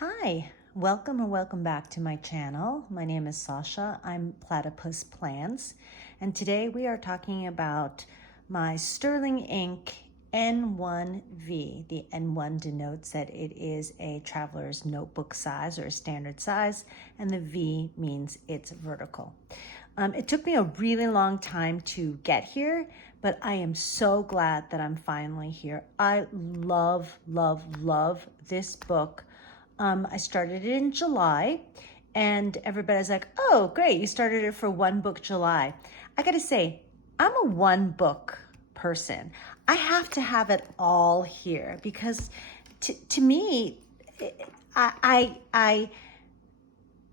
Hi, welcome or welcome back to my channel. My name is Sasha. I'm Platypus Plans, and today we are talking about my Sterling Ink N1V. The N1 denotes that it is a traveler's notebook size or a standard size, and the V means it's vertical. It took me a really long time to get here, but I am so glad that I'm finally here. I love, love, love this book. I started it in July, and everybody's like, oh, great, you started it for one book July. I gotta say, I'm a one book person. I have to have it all here because to me, I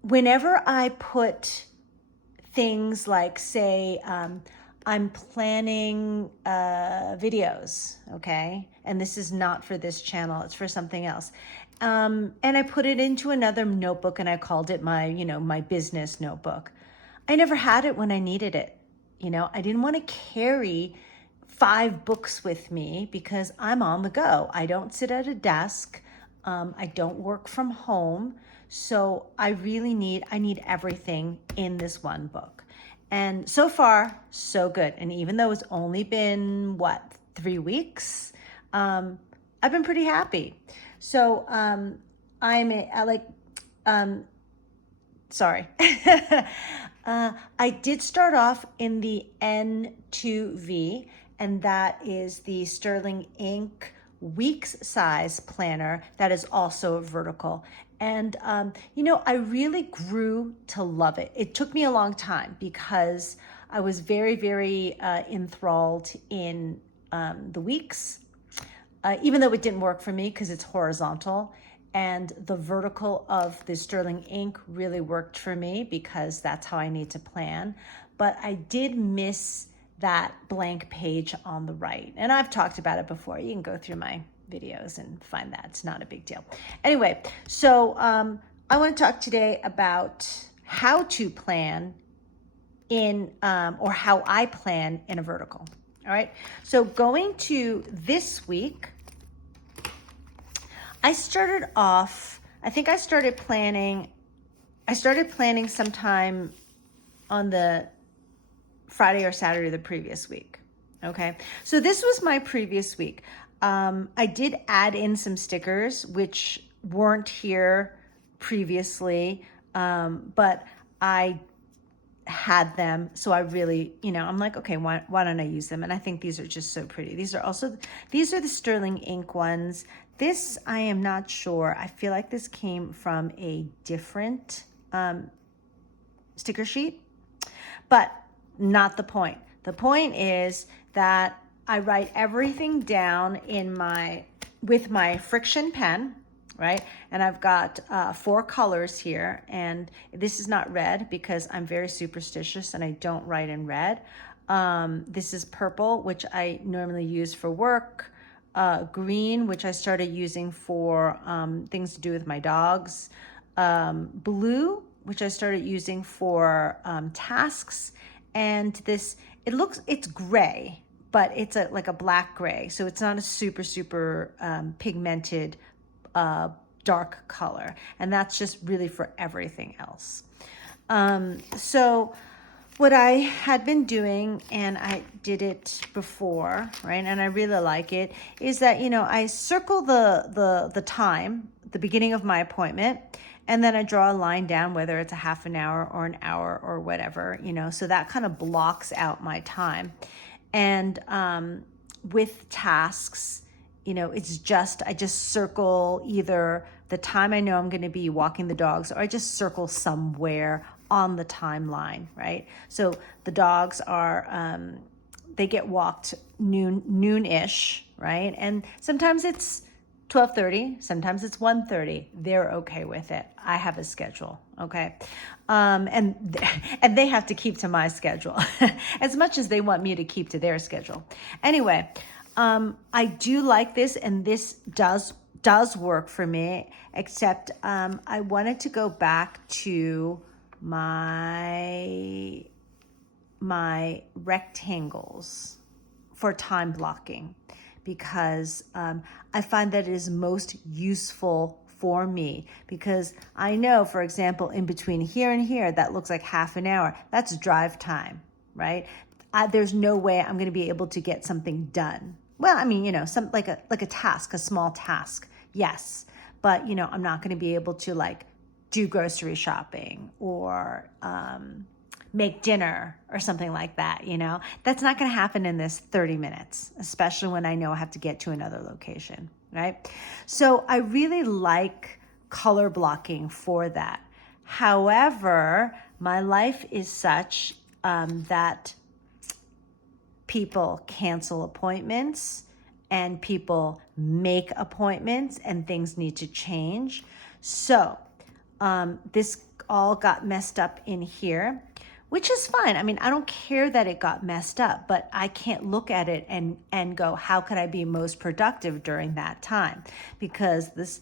whenever I put things like, say, I'm planning videos, okay? And this is not for this channel, it's for something else. And I put it into another notebook and I called it my, my business notebook. I never had it when I needed it. I didn't want to carry 5 books with me because I'm on the go. I don't sit at a desk. I don't work from home. So I need everything in this one book. And so far, so good. And even though it's only been, 3 weeks, I've been pretty happy. So sorry. I did start off in the N2V, and that is the Sterling Ink weeks size planner that is also vertical. And, I really grew to love it. It took me a long time because I was very, very enthralled in the weeks, even though it didn't work for me because it's horizontal. And the vertical of the Sterling Ink really worked for me because that's how I need to plan. But I did miss that blank page on the right. And I've talked about it before. You can go through my videos and find that. It's not a big deal. Anyway, so I want to talk today about how to plan in, or how I plan in a vertical. All right. So going to this week, I started planning sometime on the Friday or Saturday of the previous week. Okay. So this was my previous week. I did add in some stickers, which weren't here previously, but I had them. So I really, I'm like, okay, why don't I use them? And I think these are just so pretty. These are the Sterling Ink ones. This, I am not sure. I feel like this came from a different sticker sheet, but not the point. The point is that I write everything down with my friction pen, right? And I've got 4 colors here, and this is not red because I'm very superstitious and I don't write in red. This is purple, which I normally use for work. Green, which I started using for things to do with my dogs. Blue, which I started using for tasks. And this, it's gray, but it's like a black gray. So it's not a super, super pigmented dark color. And that's just really for everything else. So what I had been doing, and I did it before, right? And I really like it, is that, I circle the time, the beginning of my appointment, and then I draw a line down, whether it's a half an hour or an hour or whatever, so that kind of blocks out my time. And with tasks, I just circle either the time I know I'm going to be walking the dogs, or I just circle somewhere on the timeline, right? So the dogs are, they get walked noon-ish, right? And sometimes it's 12:30, sometimes it's 1:30. They're okay with it. I have a schedule, okay? And they have to keep to my schedule as much as they want me to keep to their schedule. Anyway, I do like this, and this does work for me, except I wanted to go back to my rectangles for time blocking, because I find that it is most useful for me, because I know, for example, in between here and here, that looks like half an hour. That's drive time, right? There's no way I'm going to be able to get something done. Well, I mean, you know, some like a task, a small task, yes, but you know, I'm not going to be able to like do grocery shopping or make dinner or something like that, you know? That's not going to happen in this 30 minutes, especially when I know I have to get to another location, right? So I really like color blocking for that. However, my life is such that people cancel appointments and people make appointments and things need to change. So this all got messed up in here, which is fine. I mean, I don't care that it got messed up, but I can't look at it and go, how could I be most productive during that time? Because this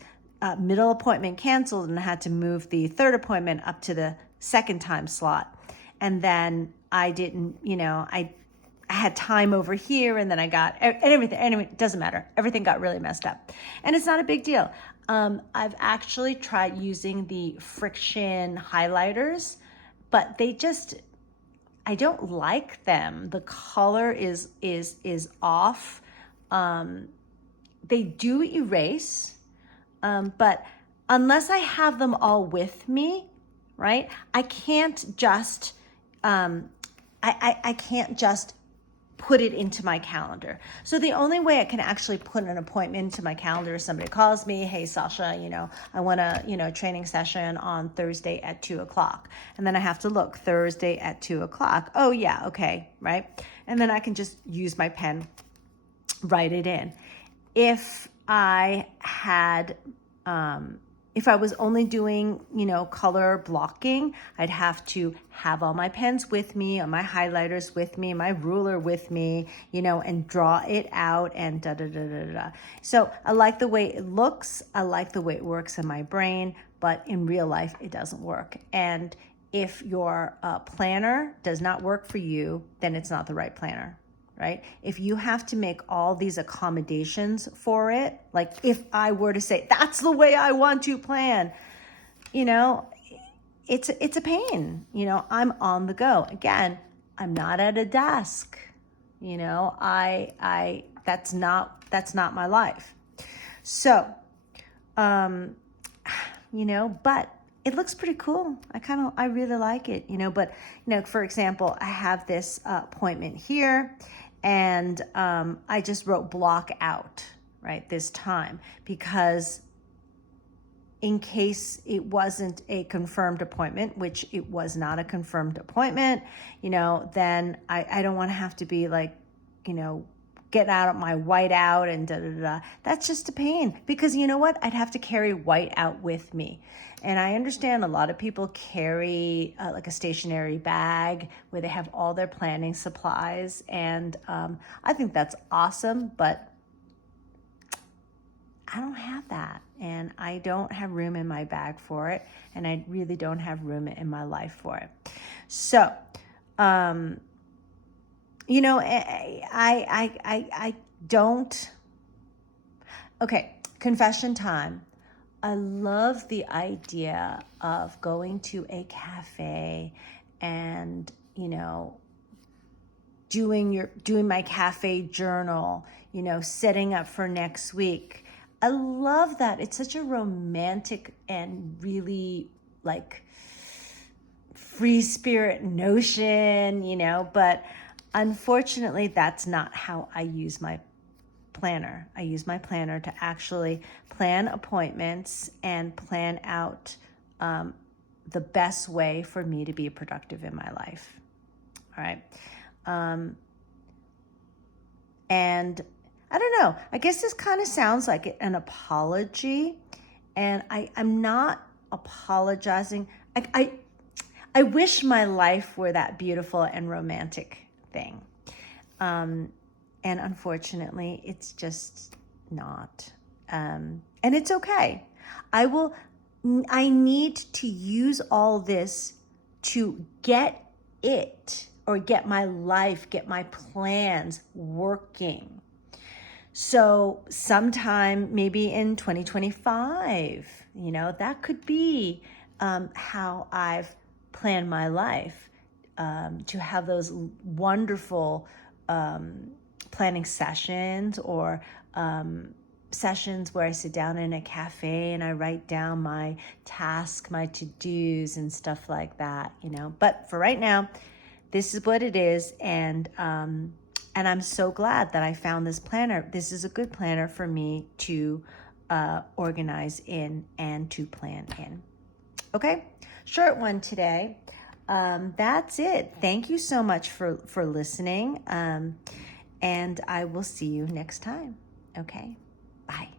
middle appointment canceled and I had to move the third appointment up to the second time slot. And then I didn't, you know, I had time over here and then I got everything. Anyway, it doesn't matter. Everything got really messed up. And it's not a big deal. I've actually tried using the friction highlighters, but I don't like them. The color is off. They do erase, but unless I have them all with me, right? I can't just, I can't just put it into my calendar. So the only way I can actually put an appointment into my calendar is somebody calls me, hey, Sasha, you know, I want a, you know, training session on Thursday at 2:00. And then I have to look Thursday at 2:00. Oh yeah. Okay. Right. And then I can just use my pen, write it in. If I had, if I was only doing, you know, color blocking, I'd have to have all my pens with me, or my highlighters with me, my ruler with me, you know, and draw it out and da da da da da. So I like the way it looks. I like the way it works in my brain, but in real life, it doesn't work. And if your planner does not work for you, then it's not the right planner. Right? If you have to make all these accommodations for it, like if I were to say, that's the way I want to plan, you know, it's a pain. You know, I'm on the go. Again, I'm not at a desk. You know, that's not my life. So, you know, but it looks pretty cool. I really like it, you know, but, you know, for example, I have this appointment here and I just wrote block out, right, this time, because in case it wasn't a confirmed appointment, which it was not a confirmed appointment, you know, then I don't want to have to be like, you know, get out of my whiteout and da da da. That's just a pain, because you know what? I'd have to carry whiteout with me. And I understand a lot of people carry like a stationary bag where they have all their planning supplies. And I think that's awesome, but I don't have that. And I don't have room in my bag for it. And I really don't have room in my life for it. So, you know, I don't. Okay, confession time. I love the idea of going to a cafe and, you know, doing my cafe journal, you know, setting up for next week. I love that. It's such a romantic and really like free spirit notion, you know, but unfortunately that's not how I use my planner. I use my planner to actually plan appointments and plan out the best way for me to be productive in my life. All right. And I don't know, I guess this kind of sounds like an apology, and I'm not apologizing. I wish my life were that beautiful and romantic thing. And unfortunately, it's just not. And it's okay. I need to use all this to get it, or get my life, get my plans working. So sometime maybe in 2025, that could be how I've planned my life, to have those wonderful planning sessions, or sessions where I sit down in a cafe and I write down my tasks, my to-dos and stuff like that, But for right now, this is what it is, and I'm so glad that I found this planner. This is a good planner for me to organize in and to plan in. Okay, short one today. That's it. Thank you so much for listening, and I will see you next time. Okay, bye.